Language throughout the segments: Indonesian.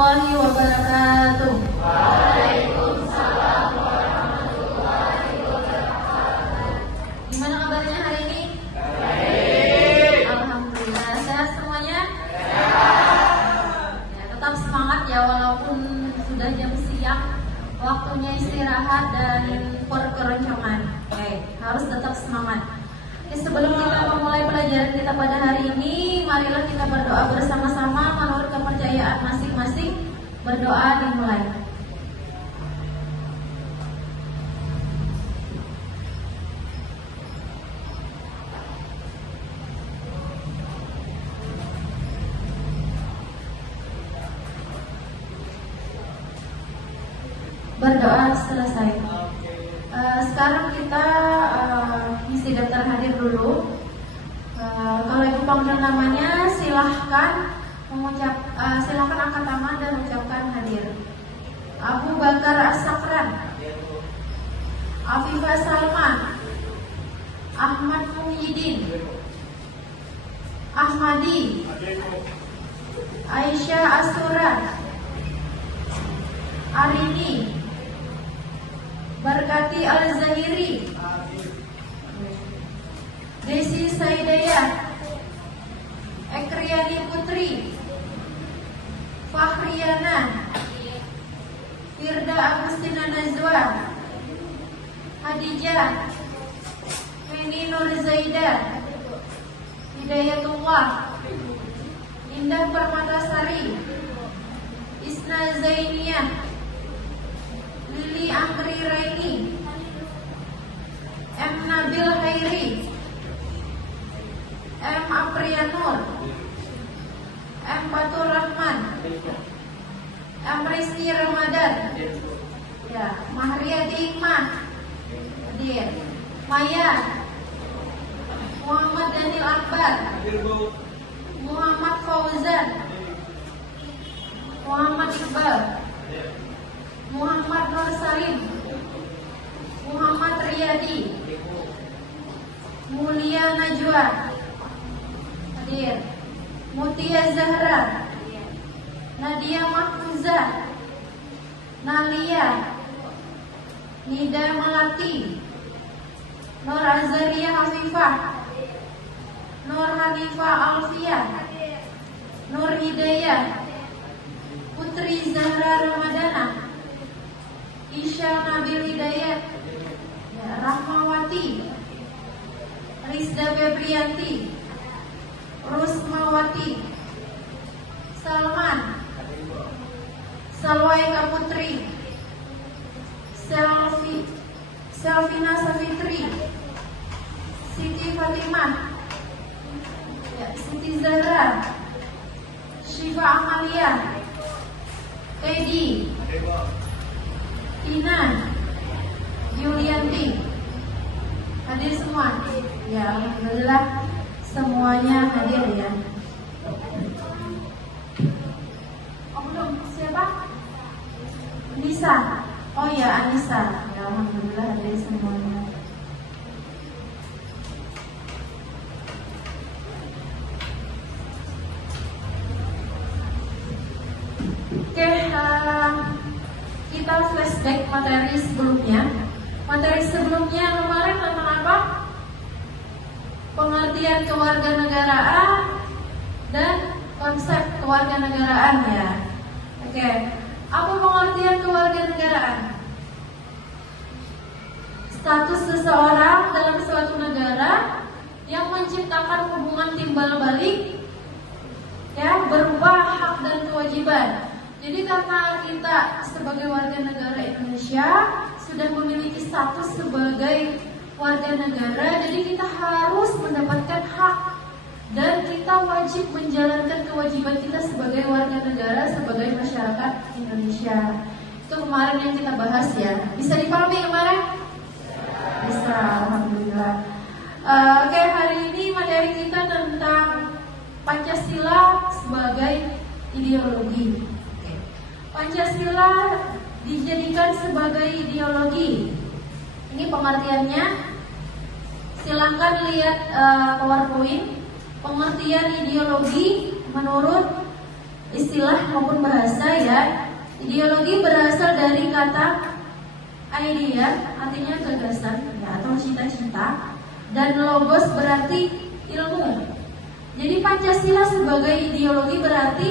warahmatullahi wabarakatuh. Waalaikumsalam warahmatullahi wabarakatuh. Gimana kabarnya hari ini? Baik. Alhamdulillah, sehat semuanya? Sehat. Ya, tetap semangat ya walaupun sudah jam siang, waktunya istirahat dan keroncongan. Oke, harus tetap semangat. Oke, sebelum kita memulai pelajaran kita pada hari ini, marilah kita berdoa bersama-sama menurut kepercayaan masing-masing. Berdoa dimulai. Berdoa selesai. Sekarang kita isi daftar hadir dulu. Kalau ibu panggil namanya, silahkan angkat tangan dan ucapkan hadir. Abu Bakar As-Sakran, Afifah Salman, Ahmad Muhyiddin, Ahmadi, Aisyah Asura, Arini, Barkati Al-Zahiri, Desi Saidaya, Ekriyani Putri, Fahriyana, Firda Agustina Nazwa, Hadijah, Feni Nur Zaida, Hidayatullah, Indah Permatasari, Isna Zainiyah, Lili Angri Raini, M. Nabil Hairi, M. Aprianur, M. Batur Rahman, M. Rizky Ramadan, ya, Mahriyati Hikmah, hadir. Maya, Muhammad Daniel Akbar, Muhammad Fauzan, Muhammad Iqbal, Muhammad Nur Salim, Muhammad Riyadi, Mulia Najwa, hadir. Mutia Zahra, Nadia Mahfuzah, Nalia, Nida Melati, Nur Azaria Hafifah, Nur Hanifah Alfia, Nur Hidayah, Putri Zahra Ramadana, Isya Nabil Hidayat, ya, Rahmawati, Rizda Febrianti, Rusmawati, Salman, Salwaika Putri, Selvina Safitri, Siti Fatimah, ya, Siti Zahra, Syifa Amalia, Edi, Tina, Yulianti, hadir semua. Ya, alhamdulillah semuanya hadir ya. Oh belum, siapa? Nisa. Oh ya, Anissa. Ya, alhamdulillah hadir semuanya. Oke, kita flashback materi sebelumnya. Materi sebelumnya kemarin tentang apa? Pengertian kewarganegaraan dan konsep kewarganegaraan ya. Oke, apa pengertian kewarganegaraan? Status seseorang dalam suatu negara yang menciptakan hubungan timbal balik, ya, berupa hak dan kewajiban. Jadi karena kita sebagai warga negara Indonesia sudah memiliki status sebagai warga negara, jadi kita harus mendapatkan hak dan kita wajib menjalankan kewajiban kita sebagai warga negara, sebagai masyarakat Indonesia. Itu kemarin yang kita bahas ya. Bisa dipahami kemarin? Bisa, alhamdulillah. Oke, hari ini materi kita tentang Pancasila sebagai ideologi. Pancasila dijadikan sebagai ideologi. Ini pengertiannya. Silahkan lihat PowerPoint. Pengertian ideologi menurut istilah maupun bahasa ya. Ideologi berasal dari kata idea, artinya gagasan ya, atau cita-cita, dan logos berarti ilmu. Jadi Pancasila sebagai ideologi berarti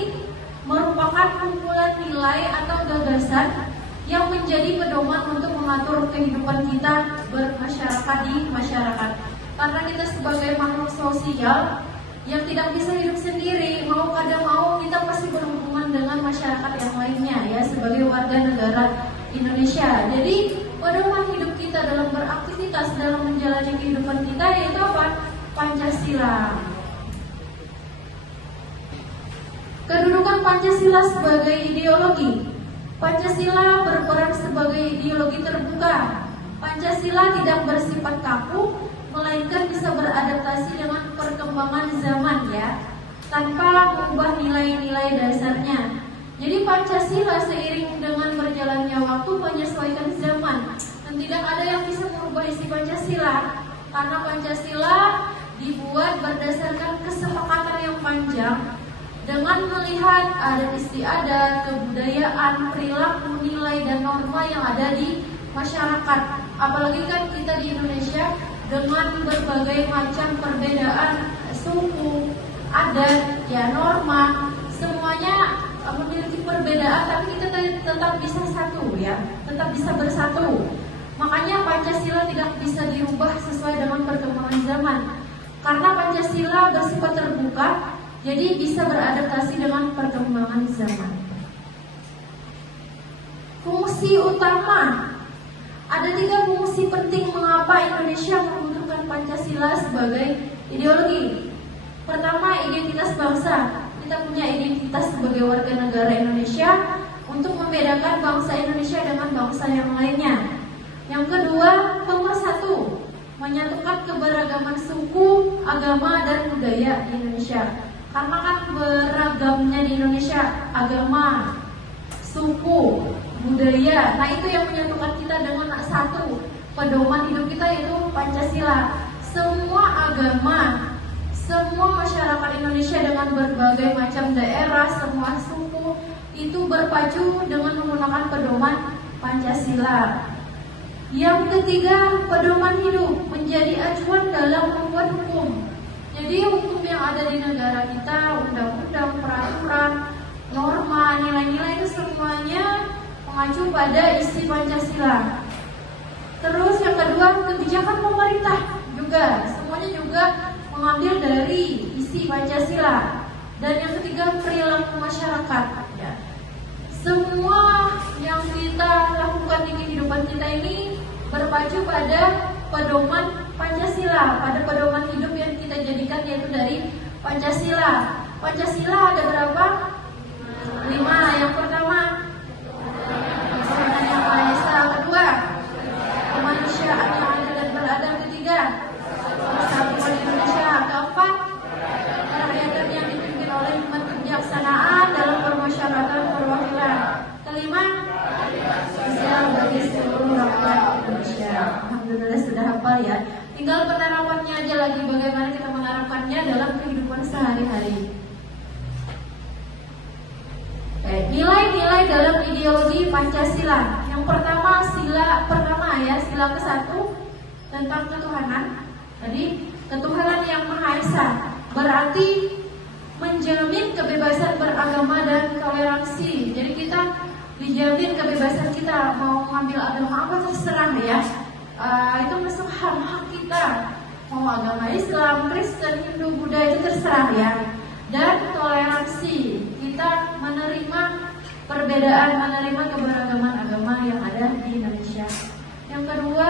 merupakan kumpulan nilai atau gagasan yang menjadi pedoman untuk mengatur kehidupan kita bermasyarakat di masyarakat. Karena kita sebagai makhluk sosial yang tidak bisa hidup sendiri, mau kada mau kita pasti berhubungan dengan masyarakat yang lainnya ya, sebagai warga negara Indonesia. Jadi pedoman hidup kita dalam beraktivitas, dalam menjalani kehidupan kita yaitu apa? Pancasila. Kedudukan Pancasila sebagai ideologi. Pancasila berperan sebagai ideologi terbuka. Pancasila tidak bersifat kaku, melainkan bisa beradaptasi dengan perkembangan zaman ya, tanpa mengubah nilai-nilai dasarnya. Jadi Pancasila seiring dengan berjalannya waktu menyesuaikan zaman, dan tidak ada yang bisa merubah isi Pancasila, karena Pancasila dibuat berdasarkan kesepakatan yang panjang dengan melihat adat istiadat, kebudayaan, perilaku, nilai dan norma yang ada di masyarakat. Apalagi kan kita di Indonesia dengan berbagai macam perbedaan suku, adat, ya norma, semuanya memiliki perbedaan, tapi kita tetap bisa satu ya, tetap bisa bersatu. Makanya Pancasila tidak bisa dirubah sesuai dengan perkembangan zaman. Karena Pancasila bersifat terbuka, jadi bisa beradaptasi dengan perkembangan zaman. Fungsi utama. Ada 3 fungsi penting mengapa Indonesia membutuhkan Pancasila sebagai ideologi. Pertama, identitas bangsa. Kita punya identitas sebagai warga negara Indonesia untuk membedakan bangsa Indonesia dengan bangsa yang lainnya. Yang kedua, pemersatu, menyatukan keberagaman suku, agama, dan budaya di Indonesia. Karena kan beragamnya di Indonesia agama, suku, budaya. Nah itu yang menyatukan kita dengan satu pedoman hidup kita, yaitu Pancasila. Semua agama, semua masyarakat Indonesia dengan berbagai macam daerah, semua suku itu berpacu dengan menggunakan pedoman Pancasila. Yang ketiga, pedoman hidup menjadi acuan dalam membuat hukum. Jadi hukum yang ada di negara kita, undang-undang, peraturan, norma, nilai-nilai itu semuanya mengacu pada isi Pancasila. Terus yang kedua, kebijakan pemerintah juga semuanya juga mengambil dari isi Pancasila. Dan yang ketiga, perilaku masyarakat ya. Semua yang kita lakukan di kehidupan kita ini berpacu pada pedoman Pancasila, pada pedoman hidup yang kita jadikan yaitu dari Pancasila. Pancasila ada berapa? 5. Yang pertama, Tuhan Yang Maha Esa. Kedua, kemanusiaan yang adil dan beradab. Ketiga, persatuan Indonesia. Keempat, kerakyatan yang dipimpin oleh hikmat kebijaksanaan dalam permusyawaratan perwakilan. Kelima, sosial bagi seluruh rakyat Indonesia. Alhamdulillah sudah hafal ya. Tinggal penerapannya aja lagi, bagaimana kita menerapkannya dalam kehidupan sehari-hari. Nilai-nilai dalam ideologi Pancasila. Yang pertama, sila ke-1 tentang ketuhanan. Tadi ketuhanan yang Maha Esa berarti menjamin kebebasan beragama dan toleransi. Jadi kita dijamin kebebasan kita, mau mengambil agama apa terserah ya. Itu masuk hak kita. Mau agama Islam, Kristen, Hindu, Buddha itu terserah ya. Dan toleransi, kita menerima perbedaan, menerima keberagaman agama yang ada di Indonesia. Yang kedua,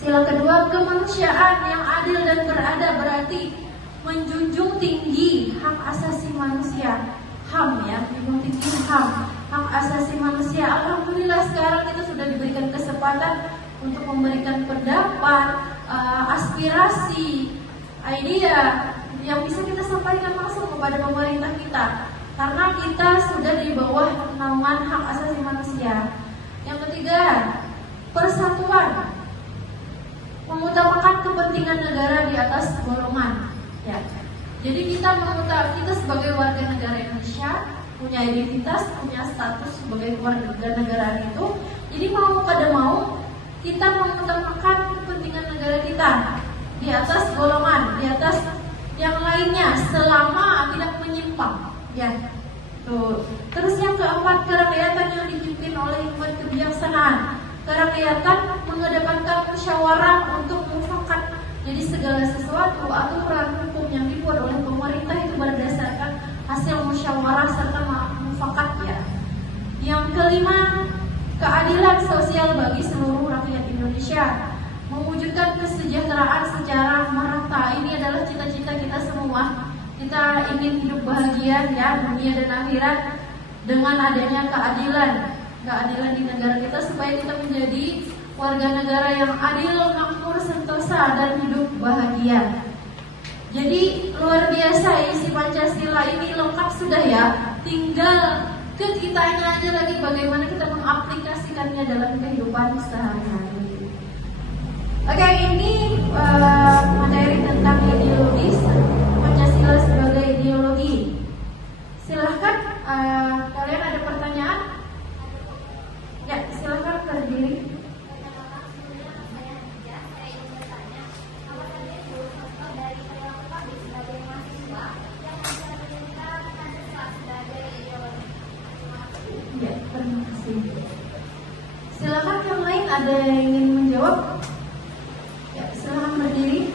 sila kedua, kemanusiaan yang adil dan beradab, berarti menjunjung tinggi hak asasi manusia, HAM ya, menjunjung tinggi HAM, hak asasi manusia. Alhamdulillah sekarang kita sudah diberikan kesempatan untuk memberikan pendapat, aspirasi, idea yang bisa kita sampaikan langsung kepada pemerintah kita, karena kita sudah di bawah naungan hak asasi manusia. Yang ketiga, persatuan, mengutamakan kepentingan negara di atas golongan. Ya. Jadi kita sebagai warga negara Indonesia punya identitas, punya status sebagai warga negara itu. Jadi mau pada mau kita mengutamakan kepentingan negara kita di atas golongan, di atas yang lainnya selama tidak menyimpang, ya. Tuh. Terus yang keempat, kerakyatan yang dipimpin oleh hikmat kebijaksanaan. Kerakyatan mengedepankan musyawarah untuk mufakat. Jadi segala sesuatu aturan hukum yang dibuat oleh pemerintah itu berdasarkan hasil musyawarah serta mufakat, ya. Yang kelima, keadilan sosial bagi seluruh rakyat Indonesia. Mewujudkan kesejahteraan secara merata. Ini adalah cita-cita kita semua. Kita ingin hidup bahagia, ya, dunia dan akhirat, dengan adanya keadilan di negara kita supaya kita menjadi warga negara yang adil, makmur, sentosa dan hidup bahagia. Jadi luar biasa isi Pancasila ini lengkap sudah, ya. Tinggal ke kitanya aja lagi bagaimana kita mengaplikasikannya dalam kehidupan sehari-hari. Oke, ini materi tentang ideologis Pancasila sebagai ideologi. Silahkan, kalian ada pertanyaan? Ya, silahkan berdiri. Ya, terima kasih. Silahkan yang lain ada yang ingin menjawab? Ya, silahkan berdiri.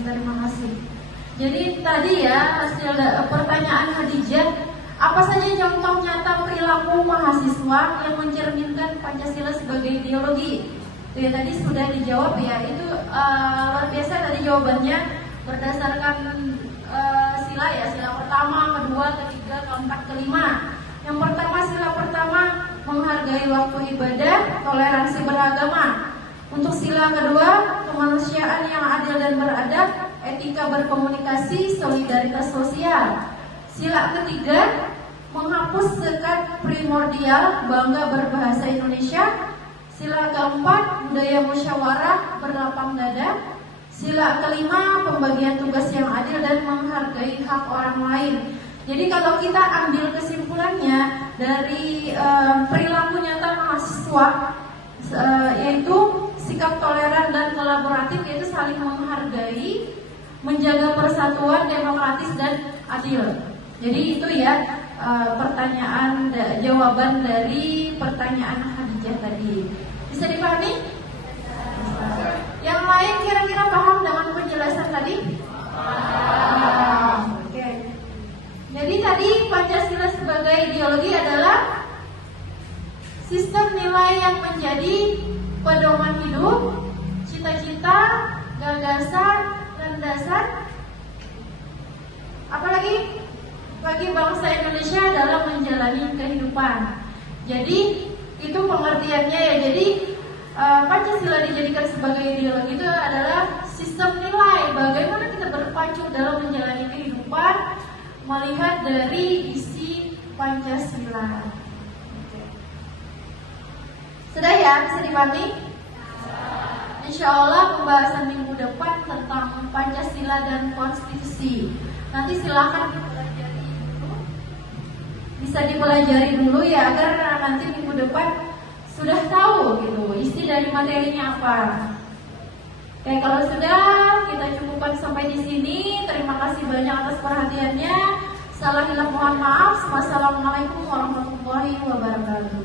Terima kasih. Jadi tadi ya hasil pertanyaan Khadijah, apa saja contoh nyata perilaku mahasiswa yang mencerminkan Pancasila sebagai ideologi? Itu ya tadi sudah dijawab, ya. Itu luar biasa tadi jawabannya berdasarkan sila, ya. Sila pertama, kedua, ketiga, keempat, kelima. Yang pertama, sila pertama menghargai waktu ibadah, toleransi beragama. Untuk sila kedua, kemanusiaan yang adil dan beradab, etika berkomunikasi, solidaritas sosial. Sila ketiga, menghapus sekat primordial, bangga berbahasa Indonesia. Sila keempat, budaya musyawarah, berlapang dada. Sila kelima, pembagian tugas yang adil dan menghargai hak orang lain. Jadi kalau kita ambil kesimpulannya dari perilaku nyata mahasiswa, yaitu sikap toleran dan kolaboratif, yaitu saling menghargai, menjaga persatuan, demokratis dan adil. Jadi itu ya jawaban dari pertanyaan Khadijah tadi. Bisa dipahami? Yang lain kira-kira paham dengan penjelasan tadi? Oke. Jadi tadi Pancasila sebagai ideologi adalah sistem nilai yang menjadi pedoman hidup, cita-cita, gagasan, landasan, apalagi bagi bangsa Indonesia dalam menjalani kehidupan. Jadi itu pengertiannya, ya. Jadi Pancasila dijadikan sebagai ideologi itu adalah sistem nilai bagaimana kita berpacu dalam menjalani kehidupan melihat dari isi Pancasila. Sudah, ya, bisa dipahami? Insya Allah pembahasan minggu depan tentang Pancasila dan Konstitusi. Nanti silakan dipelajari dulu. Bisa dipelajari dulu, ya, agar nanti minggu depan sudah tahu gitu isi dari materinya apa. Oke, kalau sudah, kita cukupkan sampai di sini. Terima kasih banyak atas perhatiannya. Salah hilang mohon maaf. Wassalamualaikum warahmatullahi wabarakatuh.